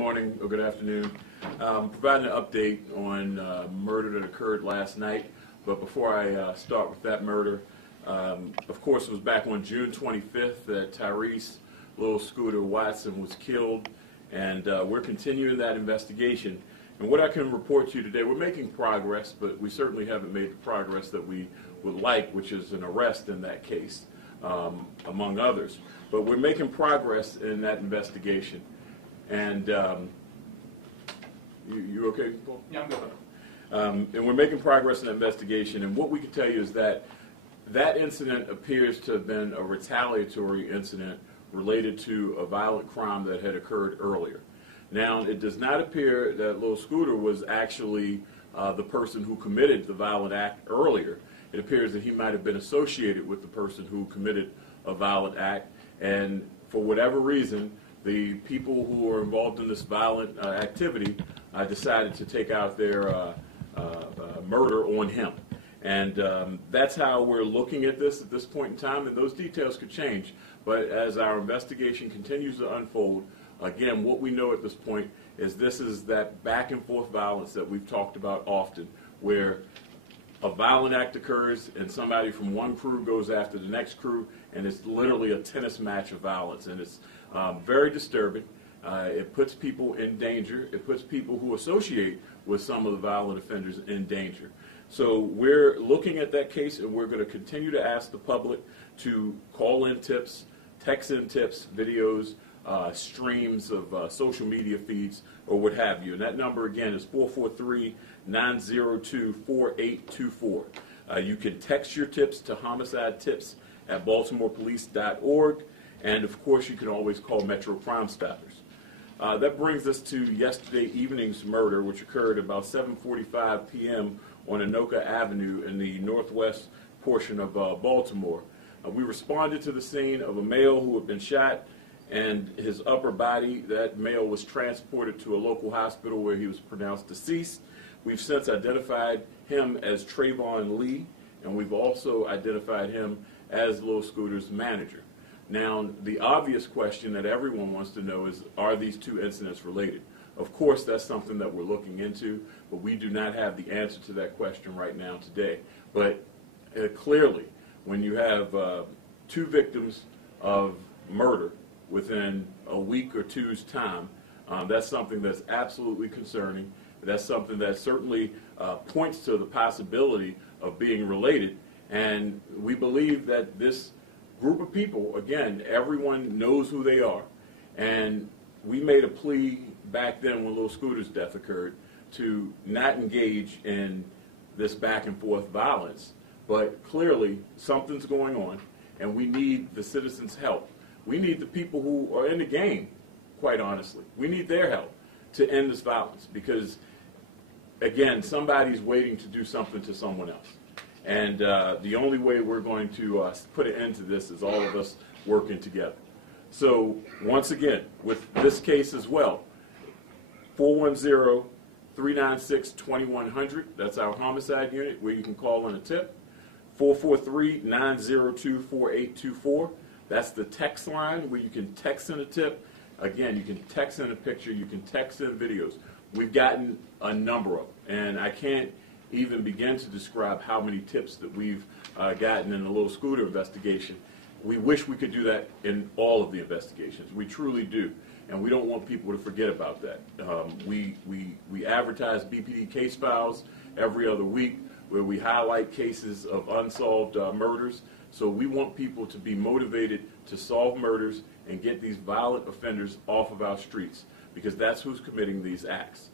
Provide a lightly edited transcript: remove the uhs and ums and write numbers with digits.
morning or good afternoon. Providing an update on murder that occurred last night. But before I start with that murder, of course, it was back on June 25th that Tyrese Lor Scoota Watson was killed, and we're continuing that investigation. And what I can report to you today, we're making progress, but we certainly haven't made the progress that we would like, which is an arrest in that case, among others. But we're making progress in that investigation. And you okay, Paul? Yeah, I'm good. And we're making progress in the investigation. And what we can tell you is that that incident appears to have been a retaliatory incident related to a violent crime that had occurred earlier. Now, it does not appear that Lor Scoota was actually the person who committed the violent act earlier. It appears that he might have been associated with the person who committed a violent act, and for whatever reason, the people who were involved in this violent activity decided to take out their murder on him. And that's how we're looking at this point in time, and those details could change. But as our investigation continues to unfold, again, what we know at this point is this is that back and forth violence that we've talked about often, where a violent act occurs and somebody from one crew goes after the next crew, and it's literally a tennis match of violence. And it's very disturbing. It puts people in danger. It puts people who associate with some of the violent offenders in danger. So we're looking at that case, and we're going to continue to ask the public to call in tips, text in tips, videos, streams of social media feeds, or what have you. And that number, again, is 443-902-4824. You can text your tips to homicidetips@baltimorepolice.org. And, of course, you can always call Metro Crime Stoppers. That brings us to yesterday evening's murder, which occurred about 7:45 p.m. on Anoka Avenue in the northwest portion of Baltimore. We responded to the scene of a male who had been shot and his upper body. That male was transported to a local hospital where he was pronounced deceased. We've since identified him as Trayvon Lee, and we've also identified him as Lor Scoota's manager. Now, the obvious question that everyone wants to know is, are these two incidents related? Of course, that's something that we're looking into, but we do not have the answer to that question right now today. But clearly, when you have two victims of murder within a week or two's time, that's something that's absolutely concerning. That's something that certainly points to the possibility of being related. And we believe that this group of people, again, everyone knows who they are. And we made a plea back then when Lor Scoota's death occurred to not engage in this back and forth violence. But clearly, something's going on, and we need the citizens' help. We need the people who are in the game, quite honestly. We need their help to end this violence because, again, somebody's waiting to do something to someone else. And the only way we're going to put an end to this is all of us working together. So, once again, with this case as well, 410-396-2100, that's our homicide unit where you can call in a tip. 443-902-4824. That's the text line where you can text in a tip. Again, you can text in a picture. You can text in videos. We've gotten a number of them, and I can't even begin to describe how many tips that we've gotten in the Lor Scoota investigation. We wish we could do that in all of the investigations. We truly do, and we don't want people to forget about that. We advertise BPD case files every other week where we highlight cases of unsolved murders. So we want people to be motivated to solve murders and get these violent offenders off of our streets, because that's who's committing these acts.